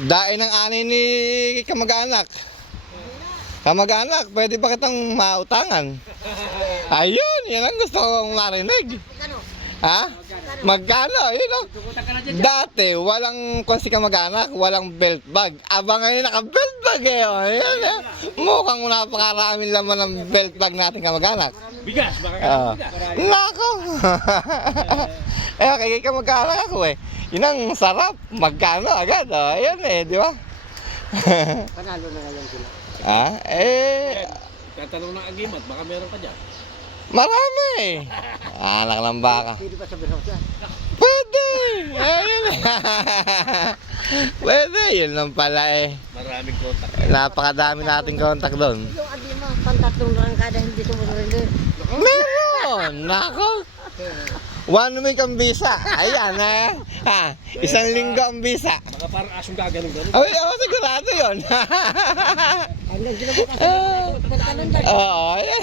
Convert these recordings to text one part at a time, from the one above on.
Dain ng ani ni kamag-anak. Kamag-anak, pwede ba kitang mautangan? Ayun, yan ang gusto kong marinig. Ha? Magkano? Yun o. Dati, walang kasi kamag-anak, walang belt bag. Aba ngayon naka-belt bag eh. O. Ayan eh. Mukhang napakaraming laman ng belt bag natin kamag-anak. Bigas, baka bigas. Nako. Eh, kay kamag-anak ako eh. Yun ang sarap. Magkano agad. O. Ayan eh, di ba? Panalo na ngayon sila. Tatanong ng agimat, baka meron ka dyan. Marami. Anak ng baka. Pwede ba sa Berhaus yan? Pwede. Ayun. Pwede. Yun lang pala eh. Maraming kontak. Napakadami nating contact doon. Yung Adima, pantatlong rangkada hindi sumusunod. Meron. Nako. 1 week ang visa. Ayan eh. Ha, isang linggo ang visa. Mga parang asong gaganon-ganon. Ay, sigurado yun. Hanggang sila po kasi pantalon dahil. Oo, ayan.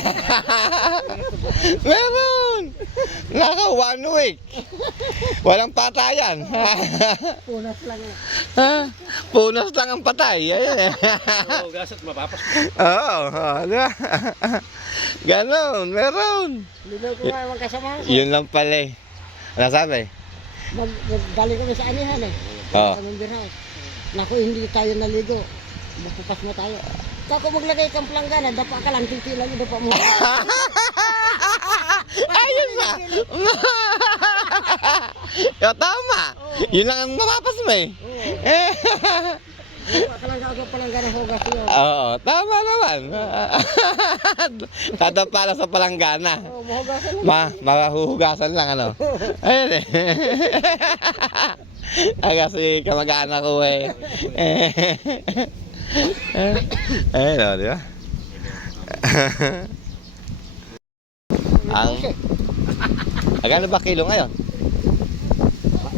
Meron. Nako, 1 week. Walang patayan. Punas lang yan. Punas lang ang patay. Ayan eh. Oo, gasat mapapas. Oo, di ba? Ganon, meron. Lilo ko nga mga kasama ko. Yun lang pala eh. Ano sabi? Galing kami sa anihan eh. Oo. Sa Berhaus. Naku, hindi tayo naligo. Magpupas mo tayo. Kako maglagay kang planggana, dapa ka lang, titi lang yung dapa mo. Ayun na. Yo, tama. Yun lang ang mapapas mo eh. Dapa ka lang gagawin planggana hugas yun. Oo, tama naman. Tadapa lang sa palanggana. Oo, mahugasan lang. Mahuhugasan lang ano. Ayun eh. Ay kasi kamag-anak ko eh. Ayun o, di ba? Ang... Agano ba kilo ngayon?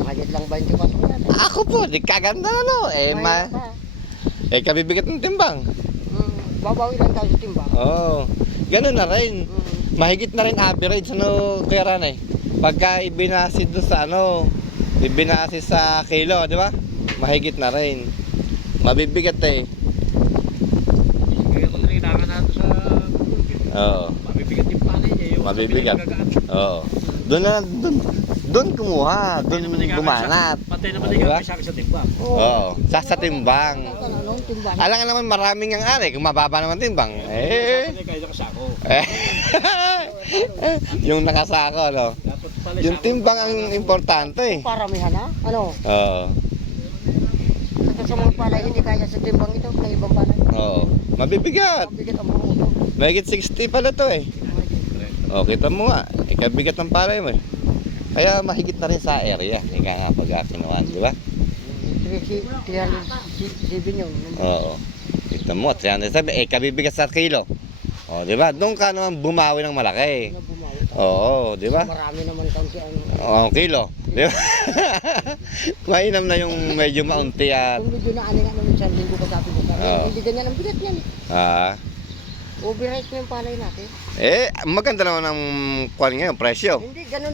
Mahigit lang 24 yan. Ako po, di kaganda na no. Kabibigat ng timbang. Babawi lang tayo sa timbang. Oo. Ganun na rin. Mahigit na rin average ano Kuya Ranay. Pagka ibinasi doon sa ano, ibinasi sa kilo, di ba? Mahigit na rin. Mabibigat eh. Kaya kung kailangan natin sa Oo. mabibigat yung panay niya. Yung Mabibigat. Oo. Doon kumuha, doon bumanat. Patay naman Diba? yung sa timbang. Oo, sa timbang. Anong timbang? Alam nga naman maraming ang ari, kung mababa naman timbang. Kaya nakasako. Yung nakasako, no? Dapat pala Yung timbang ang importante. Paramihan ha? Ano? Oo. Ito sa mga palay, hindi kaya sa timbang ito, ng ibang palay. Oo. Mabibigat. Mabigat ang mga ulo. Mahigit 60 pala to eh. O, kita mo nga. Ikabigat ng palay mo eh. Kaya mahigit na rin sa area. Ika nga pag kinuhan, di ba? 307 yun. Oo. Kita mo, 307. Kabibigat sa kilo. O, di ba? Doon ka naman bumawi ng malaki. Na bumawi. Oo, di ba? Marami naman kaunti ang... Oo, kilo. Di ba? Mainam na yung medyo maunti at... Kung medyo naani nga naman siya, linggo ka sabi ko. Oo. Hindi ganyan ang bigat niyan. Overright na yung palay natin. Maganda naman ang kwan ngayon, presyo. Hindi, ganun.